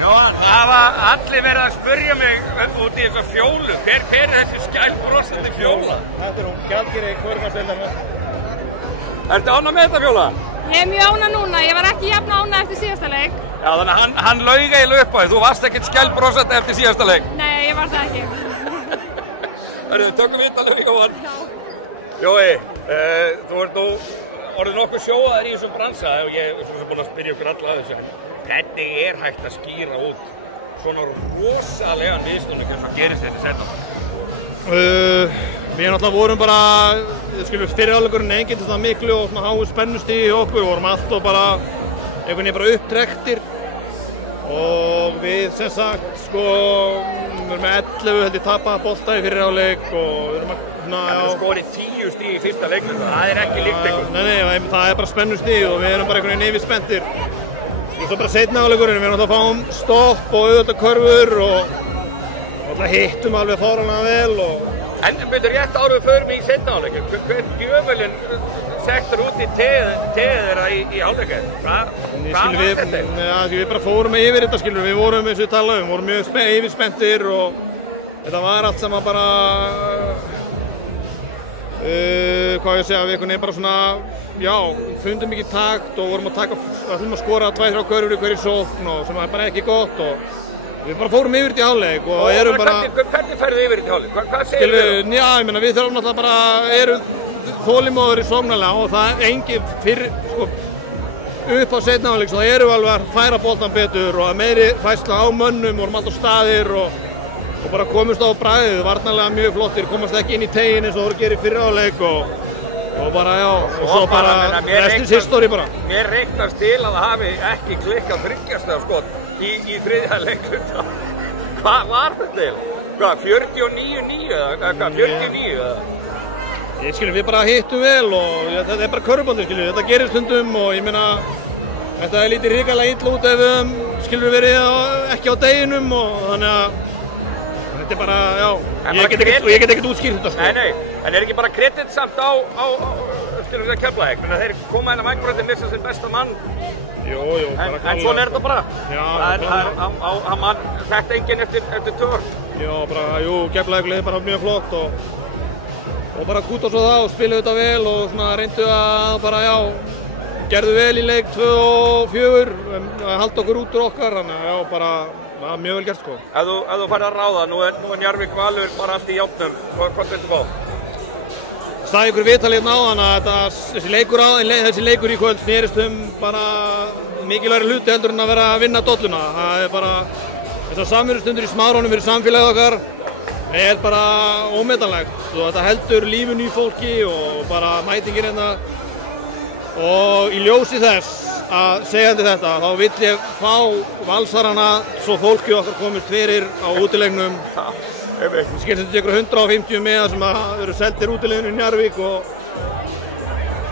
Jóhann, það hafa allir verið að spyrja mig út í þessa fjólu. Hver þessi skælbrosandi fjóla? Þetta hún, gjaldgeri kvörgarsdeildarna. Ertu ánægð með þetta fjóla? Ég mjög ánægð núna, ég var ekki jafn ánægð eftir síðasta leik. Já, þannig að hann laug eiginlega upp á því. Þú varst ekkert skælbrosandi eftir síðasta leik. Nei, ég var það ekki. Tökum viðtalið við Jóhann. Jói, þú ert nú orðið nokkuð sjóaður í þessum bransa og ég er svo búinn að spyrja ykkur alla að þessu. Hvernig er hægt að skýra út svona rosalegan viðstöðning sem að gerist þetta setna? Við náttúrulega vorum bara, fyrir áleikurinn enginn til það miklu og svona háu spennustig í okkur, vorum alltaf bara einhvern veginn bara upptrektir og við sem sagt við erum með 11 held ég tapaða bolta í fyrir áleik og við erum að Það skorið 10 stig í fyrsta leiknum, það er ekki líkt einhvern. Nei, það er bara spennustig og við erum bara einhvern veginn yfirspenntir. Svo bara seinna áleikurinn, við erum alltaf að fáum stopp og auðvitað körfur og alltaf hittum alveg fáránlega vel og... En byrju rétt áður við förum í seinna áleikur, hvern djöfulinn sektur út í teðið þeirra í áleikið? Hvað var þetta? Já, við bara fórum yfir þetta, skilur, við vorum eins og við talaðum, við vorum mjög yfirspenntir og þetta var allt saman bara... hvað ég segja, við einhvern veginn bara svona, já, fundum ekki takt og vorum að skora 2-3 körfur í hverju sókn og sem var bara ekki gott og við bara fórum yfir þetta í hálfleik og erum bara... Hvernig ferðu yfir þetta í hálfleik? Hvað segir þið? Já, ég meina, við þurfum náttúrulega bara, erum þolinmóður í sóknarlega og það er engin fyrir, upp á seinna hálfleik, svo það erum alveg að færa boltan betur og að meiri færsla á mönnum, vorum alltaf staðir og bara komumst á bragðið, varnarlega mjög flottir, komast ekki inn í teginn eins og voru að gera í fyrri áleik og bara, já, og svo bara restins history bara. Mér reiknast til að það hafi ekki klikkað þriggjastafaskot í þriðja leikluta. Hvað var þetta eiginlega? Hvað, 49-9 eða hvað, 49 eða? Ég skilur, við bara hittum vel og þetta er bara körfubolti, skilur, þetta gerir stundum og ég meina, þetta er lítið hrikalega illa út ef við, skilur, verið ekki á deginum og þannig að þetta er bara, já, ég get ekkert útskýrt þetta sko. Nei, en er ekki bara kredit samt á skilur við að Keflavík, menn að þeir koma inn á vangbröndin missa sinn besta mann. Jú, bara en svona er þetta bara. Já, hann mann þetta enginn eftir tör. Já, bara, Keflavík leið bara mjög flott og bara kúta svo það og spilaðu þetta vel og svona reyndu að bara, já, gerðu vel í leik 2 og 4, halda okkur út úr okkar, þannig að, já, bara mjög vel gert sko. Ef þú færð að ráða, nú er Njarðvík Valur bara allt í játnum, hvað viltu fá? Sagði ykkur viðtalið áðan að þessi leikur í kvöld snerist bara mikilvægri hluti heldur en að vera að vinna dolluna. Það er bara þessar samverustundur í Smáranum fyrir samfélagið okkar er bara ómetanlegt og þetta heldur lífinu í fólki og bara mætingin hérna og í ljósi þess að segjandi þetta, þá vill ég fá valsarana svo fólki okkar komist fyrir á útilegnum. Við skiltum þetta ykkur 150 meða sem eru seldir útileginu í Njarðvík og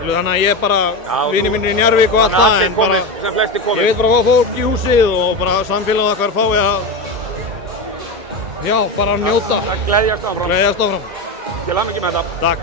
þannig að ég bara, vinir mínir í Njarðvík og allt það, en bara, ég vil bara fá fólk í húsið og bara samfélagið okkar fái að, já, bara njóta. Gleðjast áfram. Til hamingju með þetta. Takk.